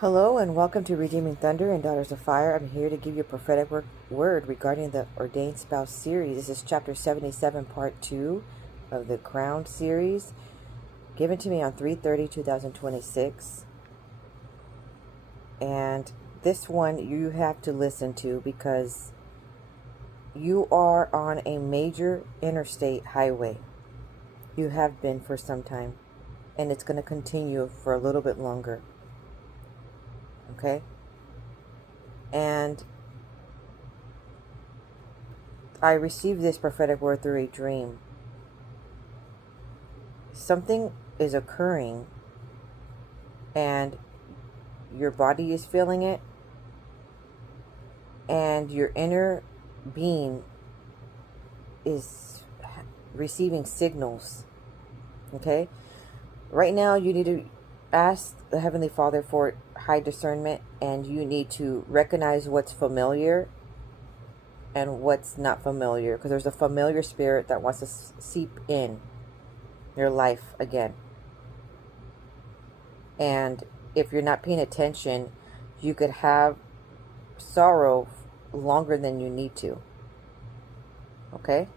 Hello and welcome to Redeeming Thunder and Daughters of Fire. I'm here to give you a prophetic word regarding the Ordained Spouse series. This is chapter 77, part 2 of the Crowned series, given to me on 3/30/2026. And this one you have to listen to because you are on a major interstate highway. You have been for some time, and it's going to continue for a little bit longer. Okay? And I received this prophetic word through a dream. Something is occurring and your body is feeling it, and your inner being is receiving signals. Okay? Right now you need to ask the Heavenly Father for high discernment, and you need to recognize what's familiar and what's not familiar, because there's a familiar spirit that wants to seep in your life again. And if you're not paying attention, you could have sorrow longer than you need to. Okay?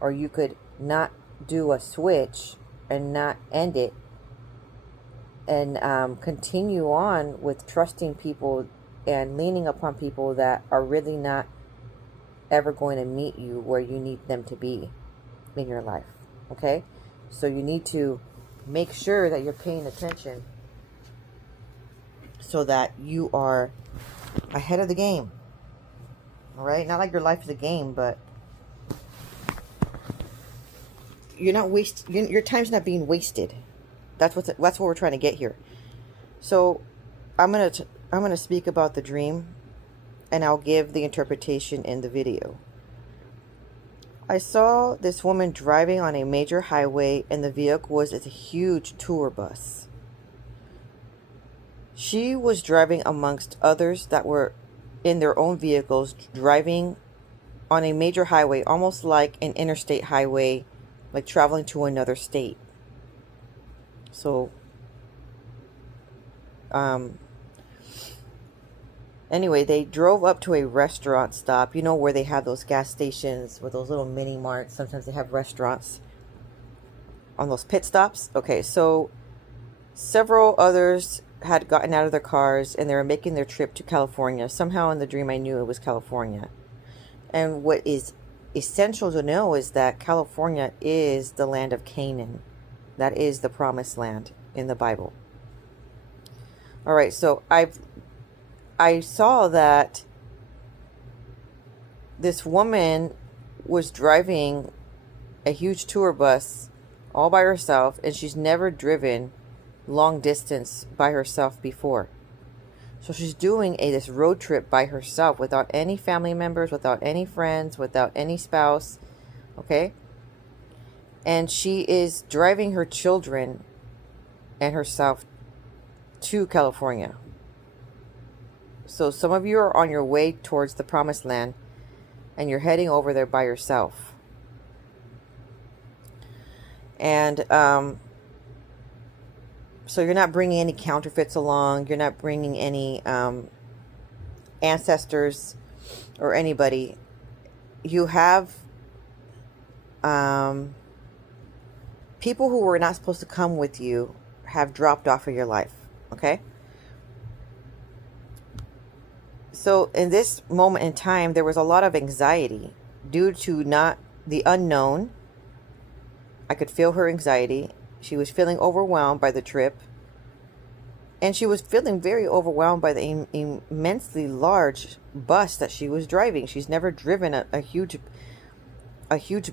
Or you could not do a switch and not end it, and continue on with trusting people and leaning upon people that are really not ever going to meet you where you need them to be in your life. Okay? So you need to make sure that you're paying attention so that you are ahead of the game. All right? Not like your life is a game, but you're not your time's not being wasted. That's what we're trying to get here. So I'm gonna speak about the dream, and I'll give the interpretation in the video. I saw this woman driving on a major highway, and the vehicle was a huge tour bus. She was driving amongst others that were in their own vehicles, driving on a major highway, almost like an interstate highway, like traveling to another state. So, anyway, they drove up to a restaurant stop, you know, where they have those gas stations with those little mini marts. Sometimes they have restaurants on those pit stops. Okay, so several others had gotten out of their cars and they were making their trip to California. Somehow in the dream I knew it was California. And what is essential to know is that California is the land of Canaan. That is the promised land in the Bible. All right, so I saw that this woman was driving a huge tour bus all by herself, and she's never driven long distance by herself before. So she's doing this road trip by herself without any family members, without any friends, without any spouse. Okay? And she is driving her children and herself to California. So some of you are on your way towards the promised land, and you're heading over there by yourself. And so you're not bringing any counterfeits along. You're not bringing any ancestors or anybody. You have people who were not supposed to come with you have dropped off of your life. Okay? So in this moment in time, there was a lot of anxiety due to not the unknown. I could feel her anxiety. She was feeling overwhelmed by the trip. And she was feeling very overwhelmed by the immensely large bus that she was driving. She's never driven a huge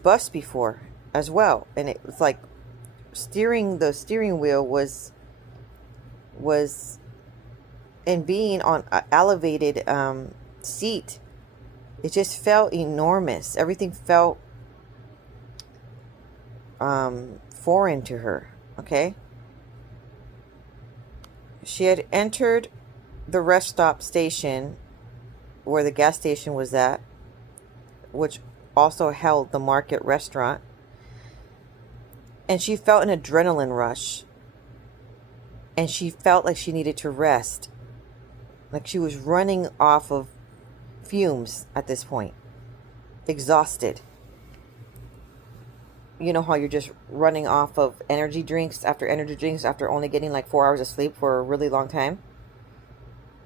bus before as well. And it was like the steering wheel was and being on an elevated seat, it just felt enormous. Everything felt foreign to her. Okay? She had entered the rest stop station where the gas station was at, which also held the market restaurant. And she felt an adrenaline rush. And she felt like she needed to rest. Like she was running off of fumes at this point. Exhausted. You know how you're just running off of energy drinks after only getting like 4 hours of sleep for a really long time?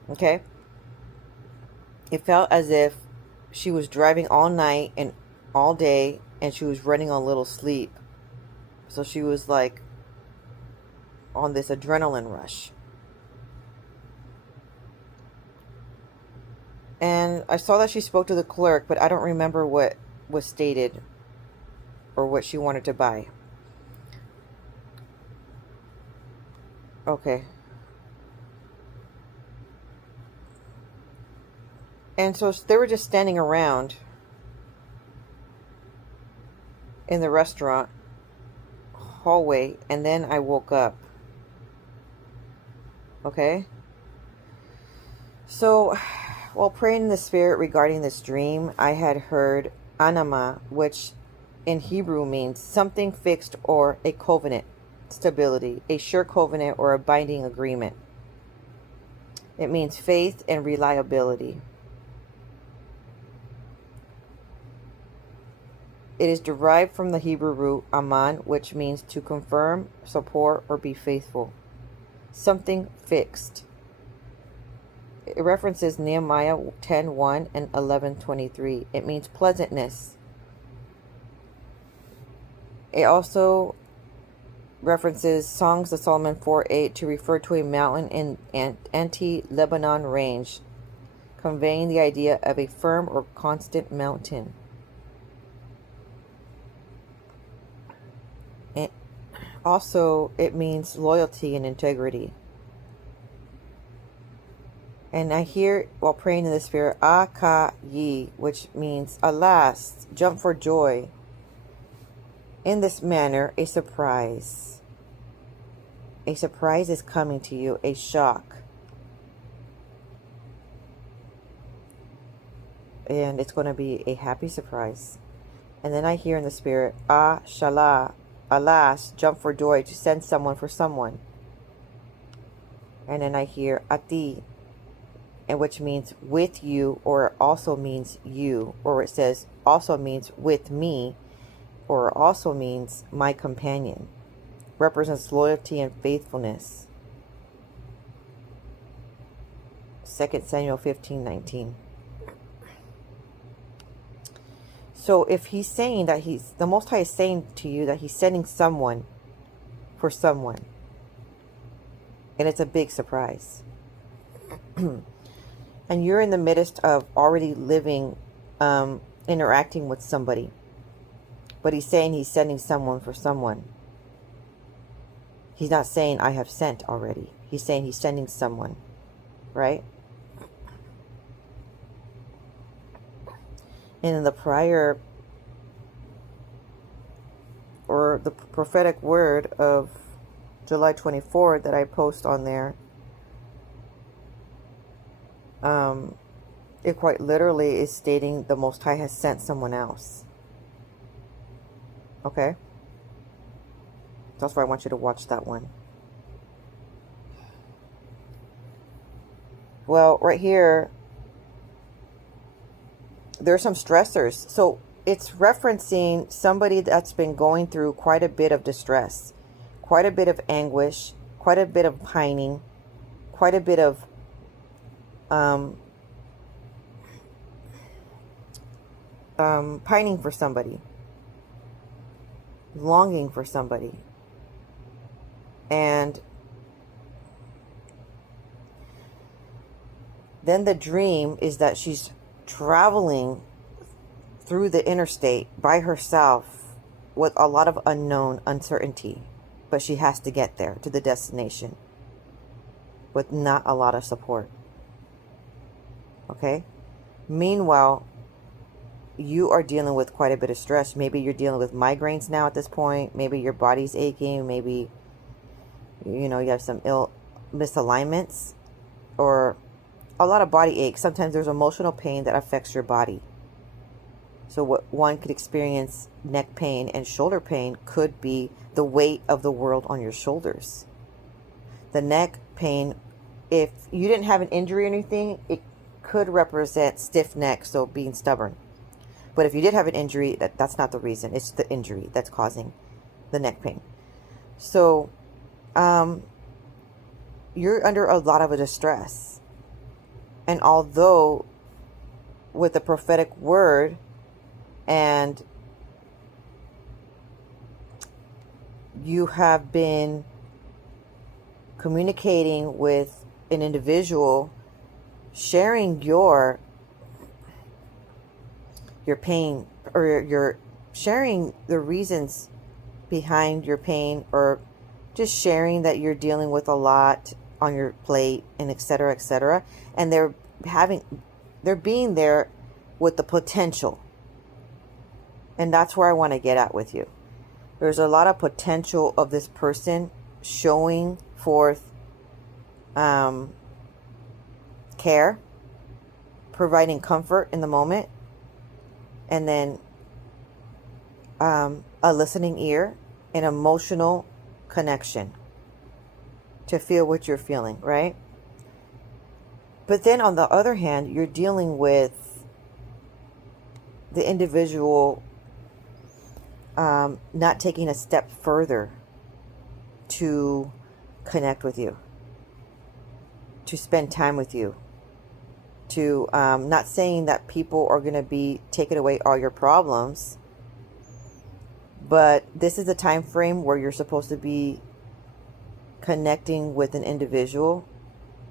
Okay? It felt as if she was driving all night and all day and she was running on little sleep. So she was like on this adrenaline rush. And I saw that she spoke to the clerk, but I don't remember what was stated or what she wanted to buy. Okay. And so they were just standing around in the restaurant hallway, and then I woke up. Okay? So, while praying in the Spirit regarding this dream, I had heard anama, which in Hebrew means something fixed or a covenant, stability, a sure covenant or a binding agreement. It means faith and reliability. It is derived from the Hebrew root aman, which means to confirm, support, or be faithful. Something fixed. It references Nehemiah 10:1 and 11:23. It means pleasantness. It also references Songs of Solomon 4:8 to refer to a mountain in anti-Lebanon range, conveying the idea of a firm or constant mountain. Also, it means loyalty and integrity. And I hear, while praying in the Spirit, Akayi, which means, alas, jump for joy. In this manner, a surprise. A surprise is coming to you, a shock. And it's going to be a happy surprise. And then I hear in the Spirit, Shala, alas, jump for joy, to send someone for someone. And then I hear Ati, and which means with you, or it also means you, or it says also means with me, or it also means my companion. Represents loyalty and faithfulness. 2 Samuel 15:19. So if he's saying that the Most High is saying to you that he's sending someone for someone, and it's a big surprise, and you're in the midst of already living, interacting with somebody, but he's saying he's sending someone for someone. He's not saying I have sent already. He's saying he's sending someone, right? And in the prior, or the prophetic word of July 24th that I post on there, it quite literally is stating the Most High has sent someone else. Okay? That's why I want you to watch that one. Well, right here, there are some stressors. So it's referencing somebody that's been going through quite a bit of distress, quite a bit of anguish, quite a bit of pining, quite a bit of pining for somebody, longing for somebody. And then the dream is that she's traveling through the interstate by herself with a lot of unknown uncertainty, but she has to get there to the destination with not a lot of support. Okay? Meanwhile, you are dealing with quite a bit of stress. Maybe you're dealing with migraines now at this point. Maybe your body's aching. Maybe, you have some misalignments or a lot of body aches. Sometimes there's emotional pain that affects your body. So what one could experience neck pain and shoulder pain could be the weight of the world on your shoulders. The neck pain if you didn't have an injury or anything, it could represent stiff neck, so being stubborn. But if you did have an injury, that's not the reason. It's the injury that's causing the neck pain. So you're under a lot of a distress. And although with the prophetic word and you have been communicating with an individual, sharing your pain, or you're sharing the reasons behind your pain, or just sharing that you're dealing with a lot on your plate, and etc., and they're being there with the potential. And that's where I want to get at with you. There's a lot of potential of this person showing forth care, providing comfort in the moment, and then a listening ear, an emotional connection to feel what you're feeling, right? But then on the other hand, you're dealing with the individual not taking a step further to connect with you, to spend time with you, to not saying that people are going to be taking away all your problems, but this is a time frame where you're supposed to be connecting with an individual,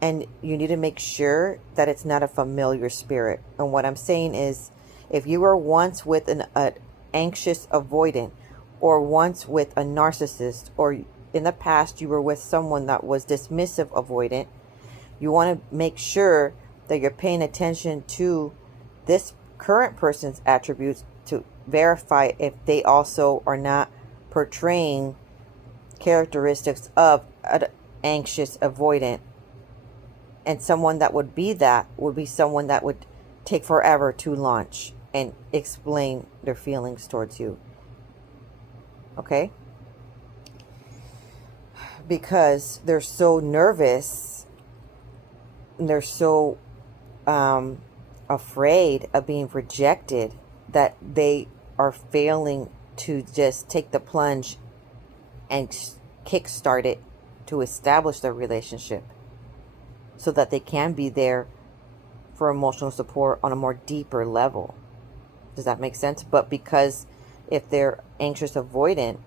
and you need to make sure that it's not a familiar spirit. And what I'm saying is, if you were once with an anxious avoidant, or once with a narcissist, or in the past you were with someone that was dismissive avoidant, you want to make sure that you're paying attention to this current person's attributes to verify if they also are not portraying characteristics of an anxious avoidant. And someone that would be someone that would take forever to launch and explain their feelings towards you. Okay? Because they're so nervous, and they're so afraid of being rejected, that they are failing to just take the plunge and kickstart it to establish their relationship, so that they can be there for emotional support on a more deeper level. Does that make sense? But because if they're anxious avoidant,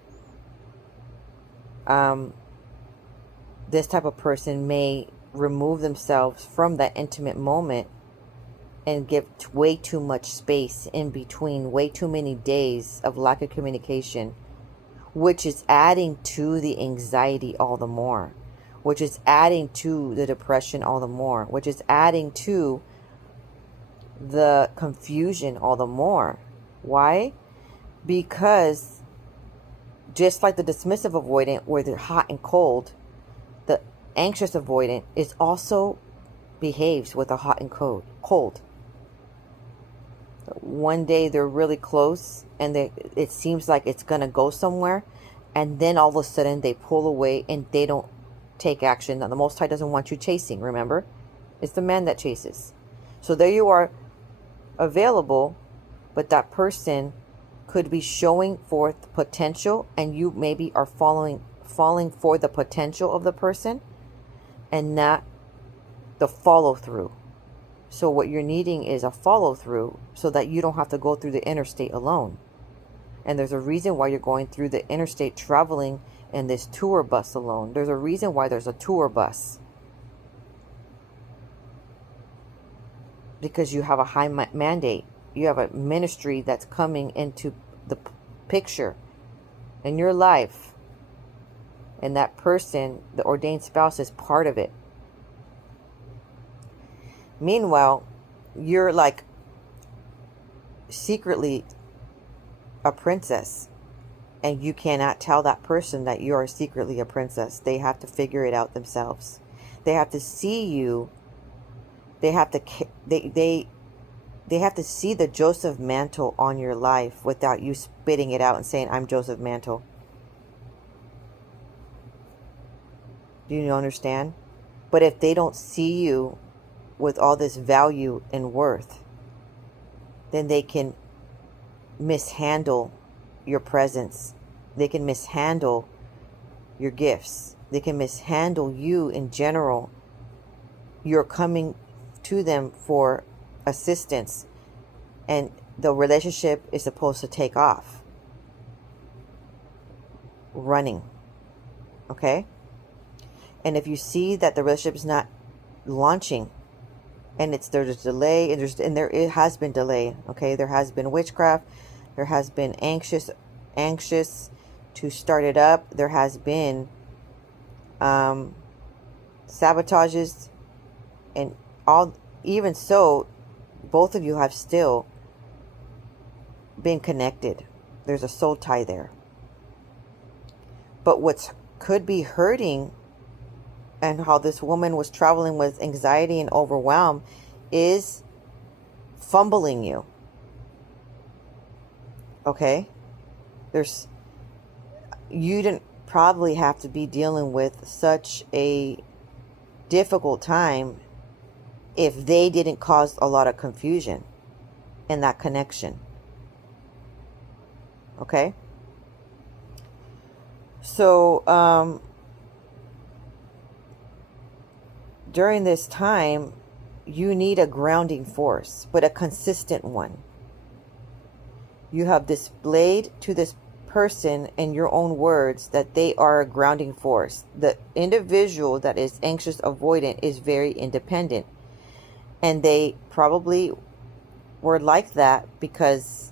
this type of person may remove themselves from that intimate moment and give way too much space in between, way too many days of lack of communication, which is adding to the anxiety all the more, which is adding to the depression all the more, which is adding to the confusion all the more. Why? Because just like the dismissive avoidant, where they're hot and cold, the anxious avoidant is also behaves with a hot and cold. One day they're really close, and it seems like it's going to go somewhere, and then all of a sudden they pull away and they don't take action. Now, the Most High doesn't want you chasing, remember? It's the man that chases. So there you are, available, but that person could be showing forth potential, and you maybe are falling for the potential of the person and not the follow through. So what you're needing is a follow through, so that you don't have to go through the interstate alone. And there's a reason why you're going through the interstate, traveling in this tour bus alone. There's a reason why there's a tour bus. Because you have a high mandate. You have a ministry that's coming into the picture in your life. And that person, the ordained spouse, is part of it. Meanwhile, you're like secretly a princess. And you cannot tell that person that you are secretly a princess. They have to figure it out themselves. They have to see you. They have to see the Joseph mantle on your life without you spitting it out and saying, I'm Joseph Mantle. Do you understand? But if they don't see you with all this value and worth, then they can mishandle your presence. They can mishandle your gifts. They can mishandle you in general. You're coming to them for assistance, and the relationship is supposed to take off, running. Okay? And if you see that the relationship is not launching, and there's a delay, and it has been delay. Okay, there has been witchcraft. There has been anxious to start it up. There has been sabotages, and all. Even so, both of you have still been connected. There's a soul tie there. But what could be hurting, and how this woman was traveling with anxiety and overwhelm, is fumbling you. Okay? You didn't probably have to be dealing with such a difficult time if they didn't cause a lot of confusion in that connection. Okay? So, during this time, you need a grounding force, but a consistent one. You have displayed to this person in your own words that they are a grounding force. The individual that is anxious avoidant is very independent. And they probably were like that because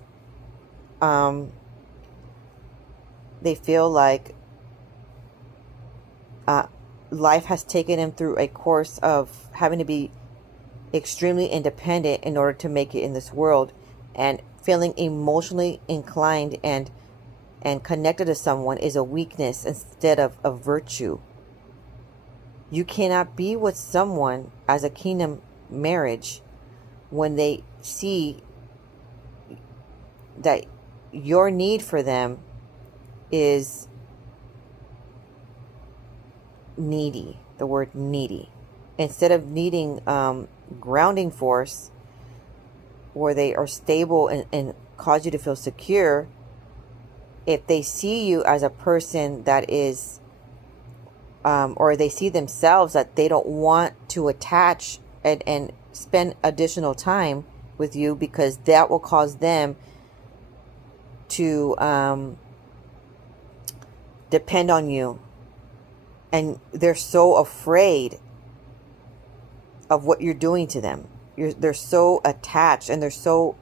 they feel like life has taken them through a course of having to be extremely independent in order to make it in this world, and feeling emotionally inclined and connected to someone is a weakness instead of a virtue. You cannot be with someone as a kingdom marriage when they see that your need for them is needy. The word needy. Instead of needing grounding force where they are stable and cause you to feel secure, if they see you as a person that is or they see themselves that they don't want to attach and spend additional time with you because that will cause them to depend on you, and they're so afraid of what you're doing to them. They're so attached and they're so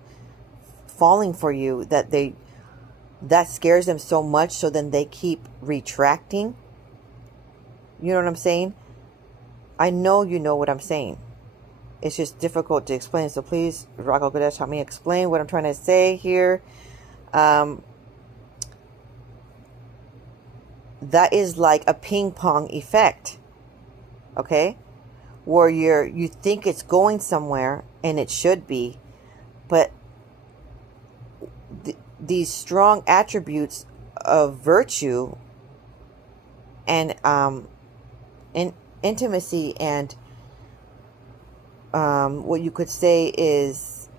falling for you that scares them so much, so then they keep retracting. You know what I'm saying? I know you know what I'm saying. It's just difficult to explain. So please, Rocco Gadesh, help me explain what I'm trying to say here. That is like a ping pong effect. Okay? Where you think it's going somewhere, and it should be, but these strong attributes of virtue and intimacy and what you could say is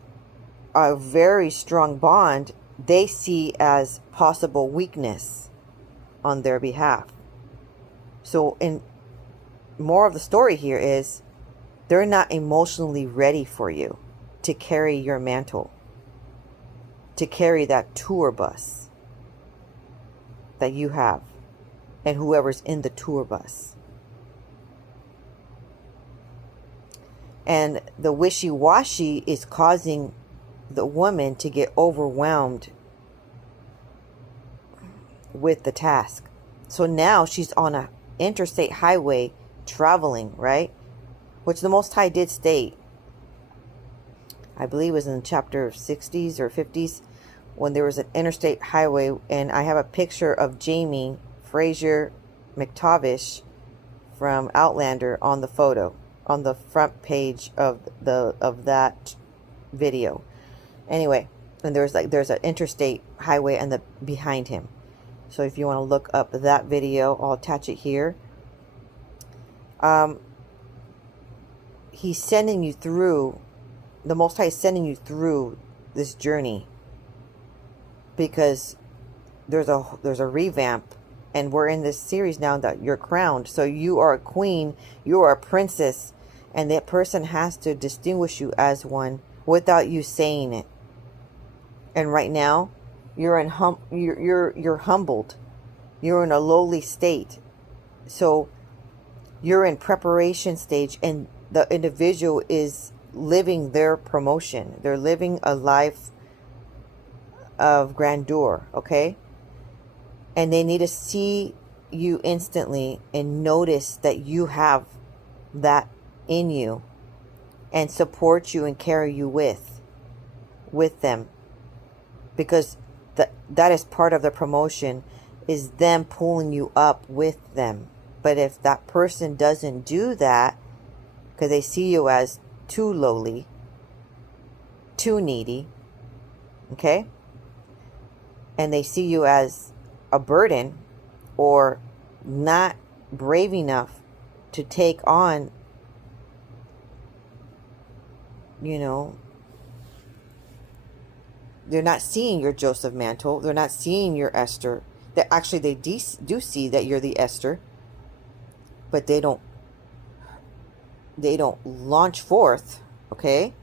a very strong bond, they see as possible weakness on their behalf. So in more of the story here is they're not emotionally ready for you to carry your mantle, to carry that tour bus that you have and whoever's in the tour bus. And the wishy-washy is causing the woman to get overwhelmed with the task. So now she's on a interstate highway traveling, right? Which the Most High did state, I believe it was in chapter 60s or 50s, when there was an interstate highway, and I have a picture of Jamie Fraser McTavish from Outlander on the photo, on the front page of that video. Anyway, and there's an interstate highway and behind him. So if you want to look up that video, I'll attach it here. He's sending you through, the Most High is sending you through this journey, because there's a revamp, and we're in this series now that you're crowned. So you are a queen, you are a princess, and that person has to distinguish you as one without you saying it. And right now, you're humbled. You're in a lowly state. So you're in preparation stage, and the individual is living their promotion. They're living a life of grandeur, okay? And they need to see you instantly and notice that you have that in you, and support you and carry you with them, because that is part of the promotion, is them pulling you up with them. But if that person doesn't do that, because they see you as too lowly, too needy, okay, and they see you as a burden, or not brave enough to take on, they're not seeing your Joseph mantle. They're not seeing your Esther. That actually they do see that you're the Esther, but they don't launch forth, okay?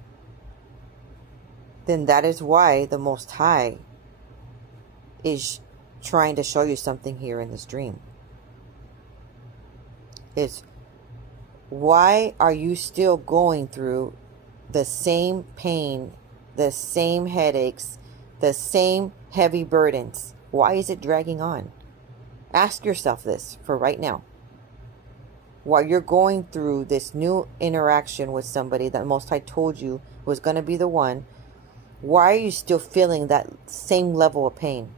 Then that is why the Most High is trying to show you something here in this dream. Is why are you still going through the same pain, the same headaches, the same heavy burdens? Why is it dragging on? Ask yourself this for right now. While you're going through this new interaction with somebody that Most High told you was going to be the one, why are you still feeling that same level of pain?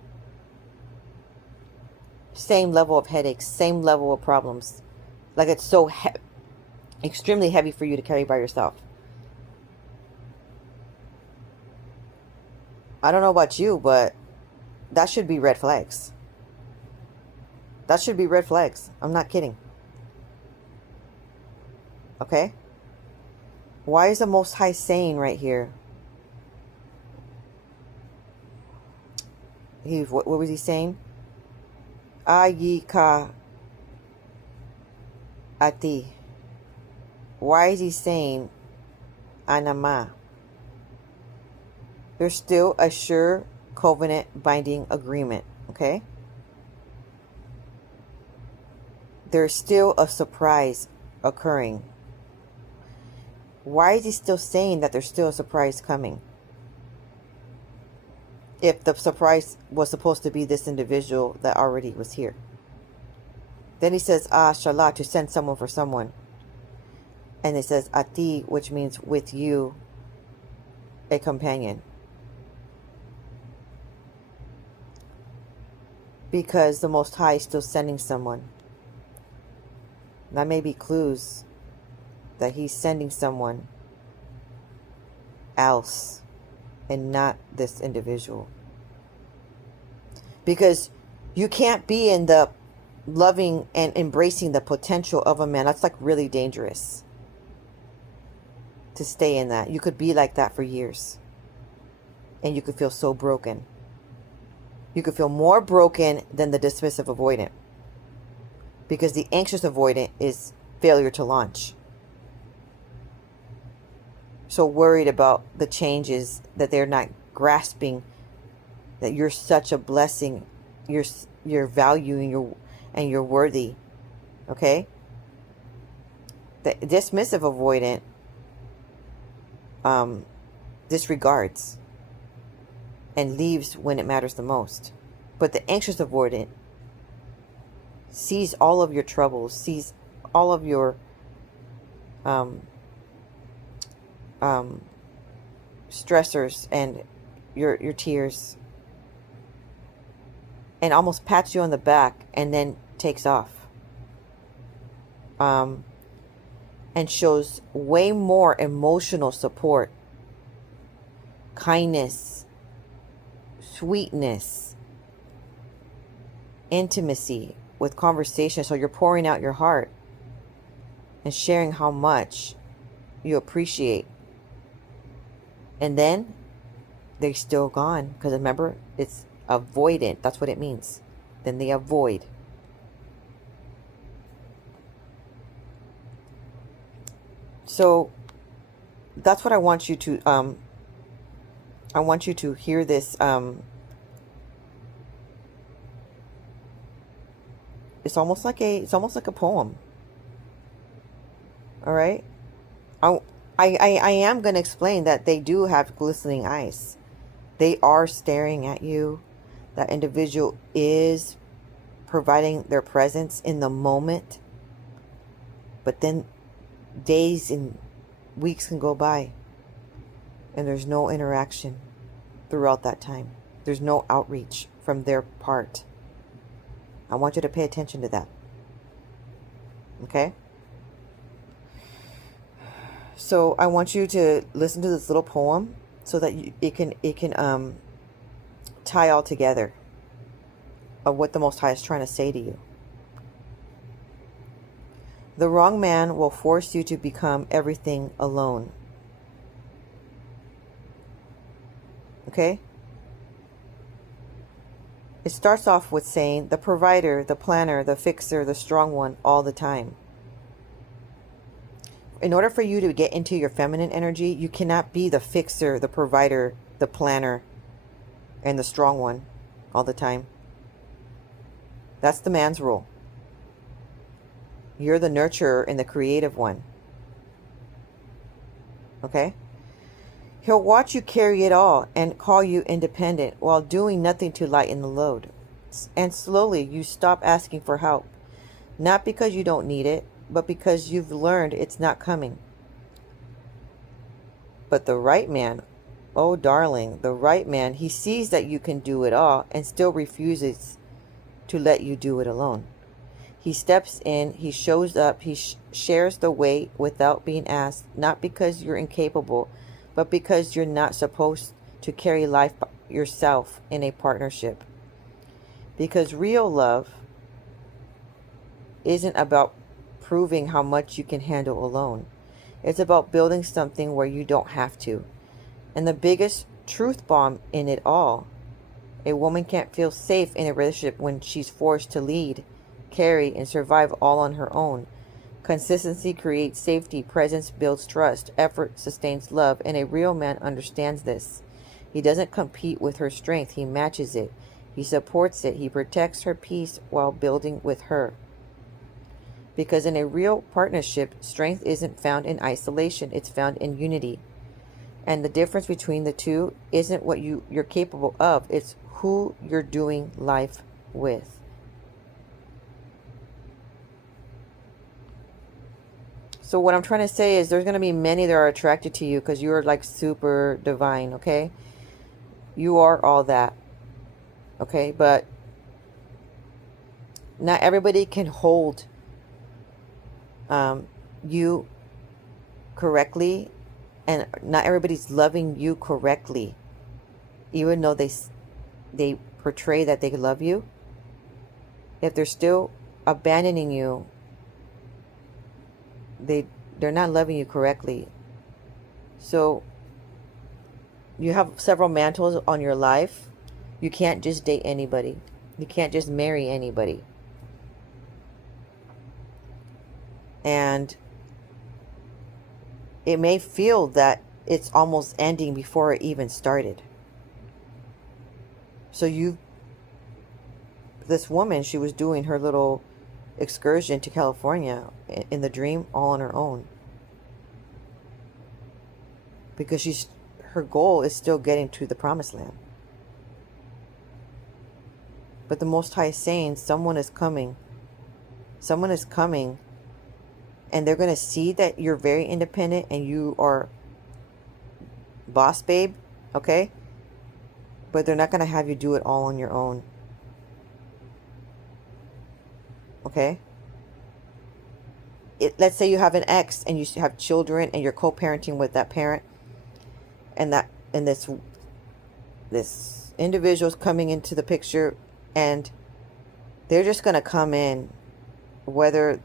Same level of headaches, same level of problems. Like it's so extremely heavy for you to carry by yourself. I don't know about you, but that should be red flags. That should be red flags. I'm not kidding. Okay? Why is the Most High saying right here? What was he saying? Ayika ati. Why is he saying anama? There's still a sure covenant binding agreement, okay? There's still a surprise occurring. Why is he still saying that there's still a surprise coming? If the surprise was supposed to be this individual that already was here. Then he says, Shallah, to send someone for someone. And it says, Ati, which means with you, a companion. Because the Most High is still sending someone. That may be clues that he's sending someone else and not this individual. Because you can't be in the loving and embracing the potential of a man. That's like really dangerous to stay in that. You could be like that for years, and you could feel so broken. You could feel more broken than the dismissive avoidant, because the anxious avoidant is failure to launch. So worried about the changes that they're not grasping, that you're such a blessing, you're valuing and you're worthy. Okay? The dismissive avoidant disregards and leaves when it matters the most. But the anxious avoidant sees all of your troubles, sees all of your stressors and your tears, and almost pats you on the back and then takes off. And shows way more emotional support, kindness, sweetness, intimacy with conversation. So you're pouring out your heart and sharing how much you appreciate. And then they're still gone. Because remember, it's avoidant. That's what it means. Then they avoid. So that's what I want you to hear this. It's almost like a poem. All right. I am going to explain that they do have glistening eyes. They are staring at you. That individual is providing their presence in the moment. But then days and weeks can go by and there's no interaction throughout that time. There's no outreach from their part. I want you to pay attention to that. Okay? So I want you to listen to this little poem so that it can tie all together of what the Most High is trying to say to you. The wrong man will force you to become everything alone. Okay? It starts off with saying the provider, the planner, the fixer, the strong one all the time. In order for you to get into your feminine energy, you cannot be the fixer, the provider, the planner, and the strong one all the time. That's the man's role. You're the nurturer and the creative one. Okay? He'll watch you carry it all and call you independent while doing nothing to lighten the load. And slowly you stop asking for help. Not because you don't need it, but because you've learned it's not coming. But the right man, oh darling, the right man, he sees that you can do it all and still refuses to let you do it alone. He steps in, he shows up, he shares the weight without being asked, not because you're incapable, but because you're not supposed to carry life yourself in a partnership. Because real love isn't about proving how much you can handle alone. It's about building something where you don't have to. And the biggest truth bomb in it all, a woman can't feel safe in a relationship when she's forced to lead, carry, and survive all on her own. Consistency creates safety, presence builds trust, effort sustains love, and a real man understands this. He doesn't compete with her strength, he matches it. He supports it, he protects her peace while building with her. Because in a real partnership, strength isn't found in isolation, it's found in unity. And the difference between the two isn't what you're capable of, it's who you're doing life with. So what I'm trying to say is there's going to be many that are attracted to you because you're like super divine, okay? You are all that, okay? But not everybody can hold you correctly, and not everybody's loving you correctly, even though they portray that they love you. If they're still abandoning you, they're not loving you correctly. So you have several mantles on your life. You can't just date anybody. You can't just marry anybody. And it may feel that it's almost ending before it even started. So this woman, she was doing her little excursion to California in the dream all on her own. Because her goal is still getting to the promised land. But the Most High is saying someone is coming. Someone is coming. And they're going to see that you're very independent and you are boss babe, okay? But they're not going to have you do it all on your own. Okay? Let's say you have an ex and you have children and you're co-parenting with that parent. And this individual's coming into the picture and they're just going to come in whether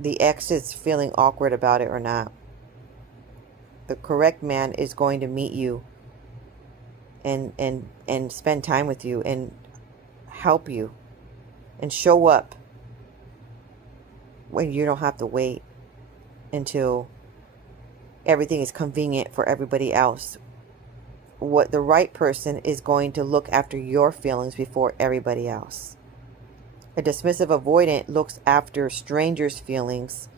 the ex is feeling awkward about it or not. The correct man is going to meet you and spend time with you and help you and show up when you don't have to wait until everything is convenient for everybody else. What the right person is going to look after your feelings before everybody else. A dismissive avoidant looks after strangers' feelings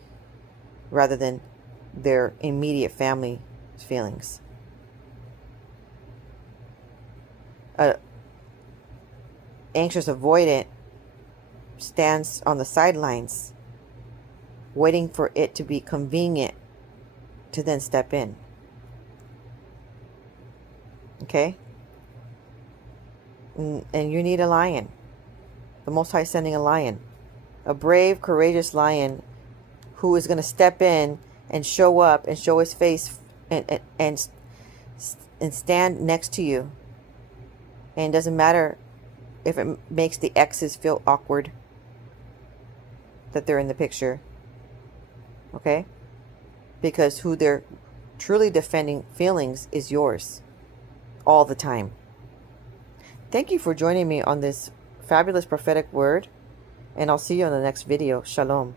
rather than their immediate family's feelings. A anxious avoidant stands on the sidelines waiting for it to be convenient to then step in. Okay? And you need a lion. The Most High sending a lion. A brave, courageous lion who is going to step in and show up and show his face and stand next to you. And it doesn't matter if it makes the exes feel awkward that they're in the picture. Okay? Because who they're truly defending feelings is yours. All the time. Thank you for joining me on this fabulous prophetic word. And I'll see you in the next video. Shalom.